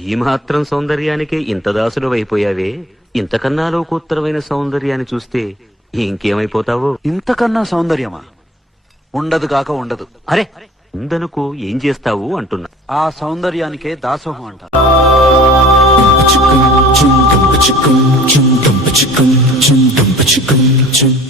ఈ మాత్రం సౌందర్యానికే ఇంత దాసులు అయిపోయావే, ఇంతకన్నా లోకోత్తరమైన సౌందర్యాన్ని చూస్తే ఇంకేమైపోతావో. ఇంతకన్నా సౌందర్యమా? ఉండదు కాక ఉండదు. అరే ఉందనుకో, ఏం చేస్తావు అంటున్నా. ఆ సౌందర్యానికే దాసోహం అంట. chum chum chum chum chum chum chum chum chum chum chum